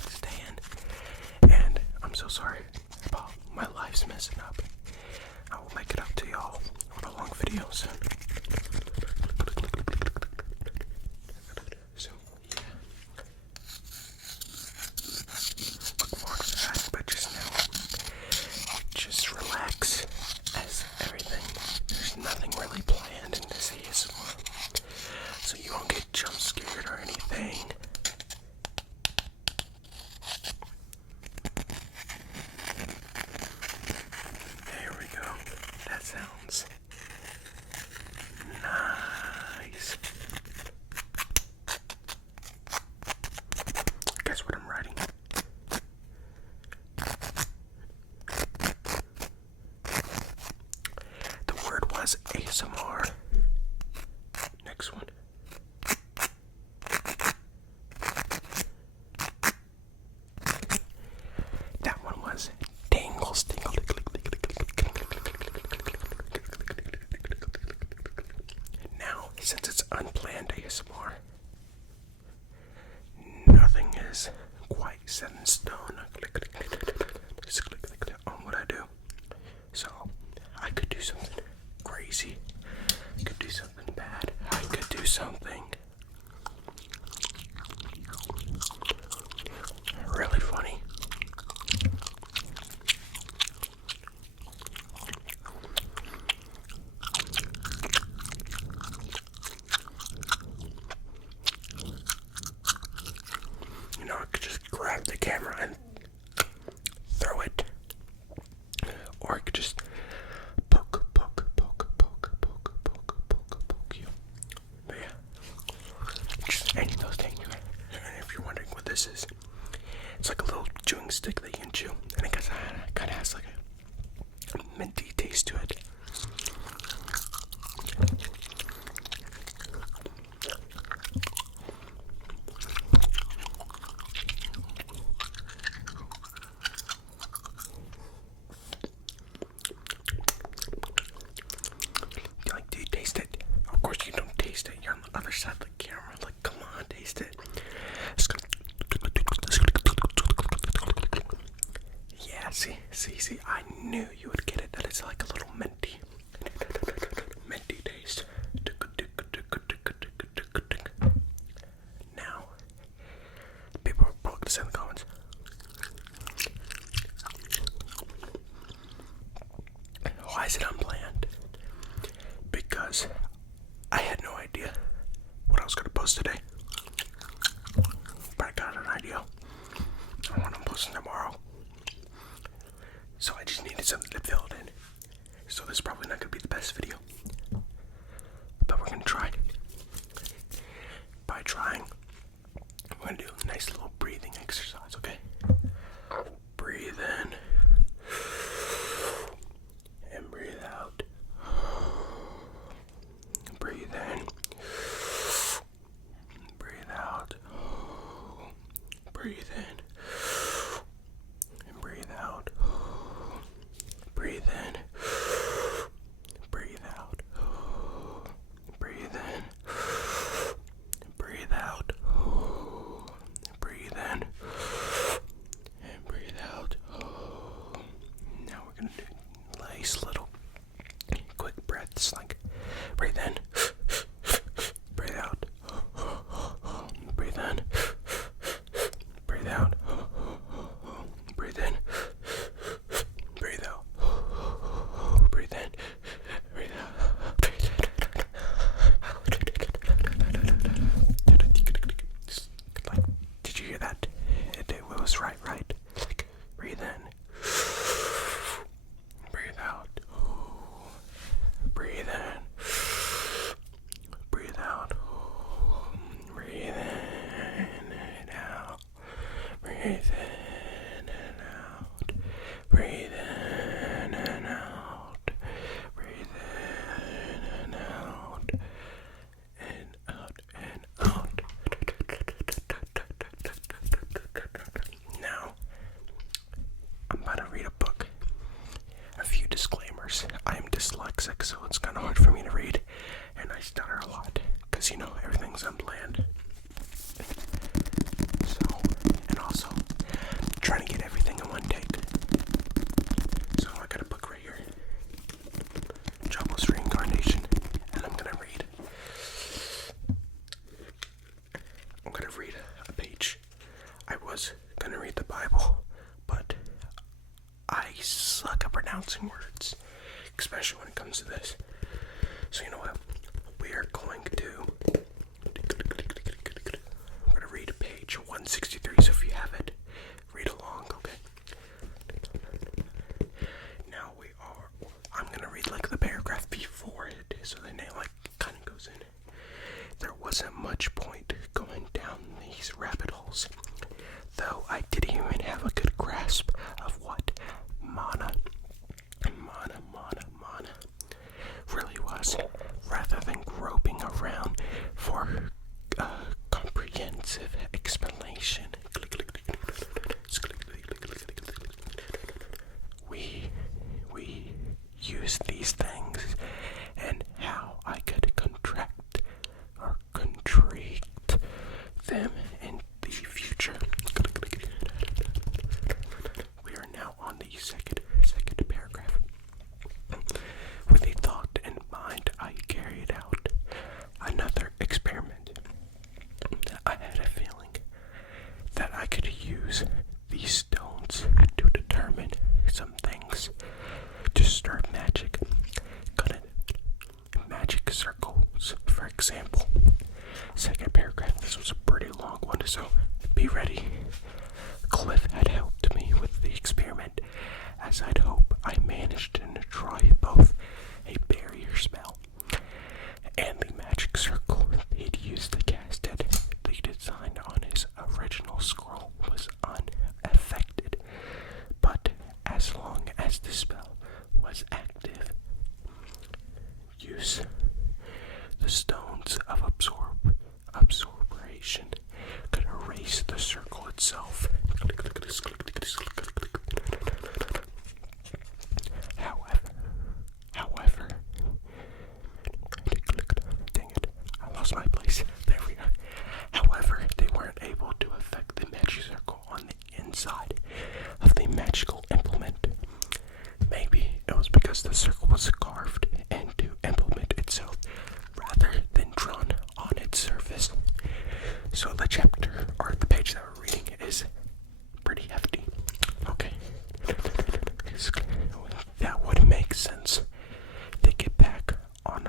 stand. And I'm so sorry about my life's messing up. I will make it up to y'all with a long video soon. So, yeah. Look forward to that, but just now, just relax as everything. There's nothing really planned in this ASMR. So you won't get jump scared or anything. There we go. That sounds nice. Guess what I'm writing? The word was ASMR. Next one. That one was tingles. Now, since it's unplanned ASMR, nothing is quite set in stone on what I do. So, I could do something crazy. I could do something bad. I could do something really funny. You know, I could just grab the camera and throw it. Or I could just poke you. But yeah, just any of those things. And if you're wondering what this is, it's like a little chewing stick that you can chew. And it kind of has like a minty taste to it. Do you taste it? Of course you don't taste it. You're on the other side of the camera. Like, come on, taste it. Yeah, see. I knew you would get it. That is like a little minty taste. Now, people are probably gonna say in the comments, why is it unplanned? Because I had no idea what I was going to post today. But I got an idea on what I'm posting tomorrow. So I just needed something to fill it in. So this is probably not going to be the best video. But we're going to try. By trying, we're going to do a nice little breathing exercise, okay? Breathe in. And breathe out. Breathe in. Breathe out. Breathe in. And breathe out. Breathe in. Breathe out. Breathe in. Breathe out. Breathe in. And breathe out. Now we're gonna do nice little quick breaths, like breathe in, breathe out, breathe in, breathe out, breathe in, breathe out, breathe in, breathe out, like, did you hear that? It was right? Like, breathe in. Breathe out. Breathe in. Breathe out. Breathe in and out. Breathe in and out. Breathe in and out. Breathe in and out. And out and out. Now, I'm about to read a book. A few disclaimers. I am dyslexic, so it's kind of hard for me to read, and I stutter a lot, because, you know, everything's unplanned. So, and also, I'm gonna read a page. I was gonna read the Bible, but I suck at pronouncing words, especially when it comes to this. So you know what? We are going to... I'm gonna read page 163, so if you have it, read along, okay? Now I'm gonna read like the paragraph before it, so then it like kind of goes in. There wasn't much point going down these rabbit holes, though I didn't even have a good grasp of what mana really was, rather than groping around for a comprehensive explanation. We used these things and how I could contract or contrict them in the future. We are now on the second paragraph. With a thought in mind, I carried out another experiment. I had a feeling that I could use these stones to determine some things, to stir magic, cut it, magic circles, for example. Second paragraph, this was a pretty long one, so be ready. Cliff had helped me with the experiment, as I'd hope I managed to try both a barrier spell and the magic circle he'd used to cast it. The design on his original scroll was unaffected, but as long as the spell was active, use the stones of absorption could erase the circle itself. However, dang it, I lost my place. There we are. However, they weren't able to affect the magic circle on the inside of the magical implement. Maybe it was because the circle was carved into implement itself rather than drawn on its surface. So the chapter, or the page that we're reading, is pretty hefty. Okay. That would make sense. To get back on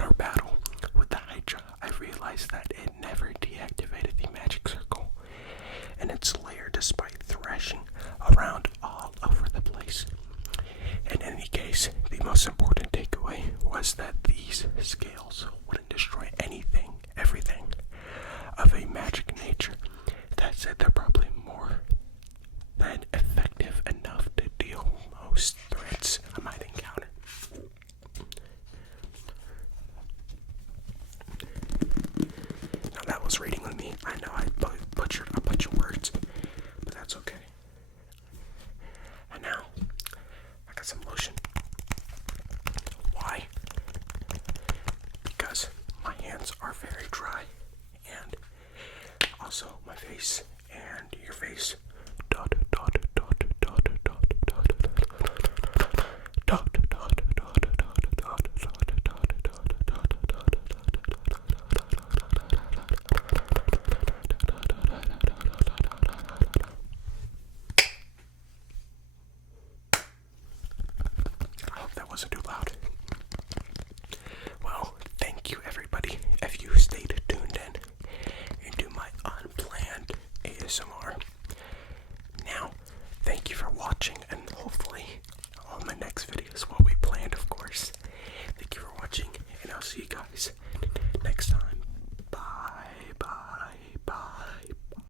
our battle with the Hydra, I realized that it never deactivated the magic circle in its lair despite thrashing around all over the place. In any case, the most important takeaway was that these scales wouldn't destroy everything of a magic nature. That said, they're probably more than effective enough to deal most threats I might encounter. Now that was reading with me. I know I butchered a bunch of words, but that's okay. And now, I got some lotion. Why? Because my hands are very dry, and also my face and your face. I hope that wasn't too loud.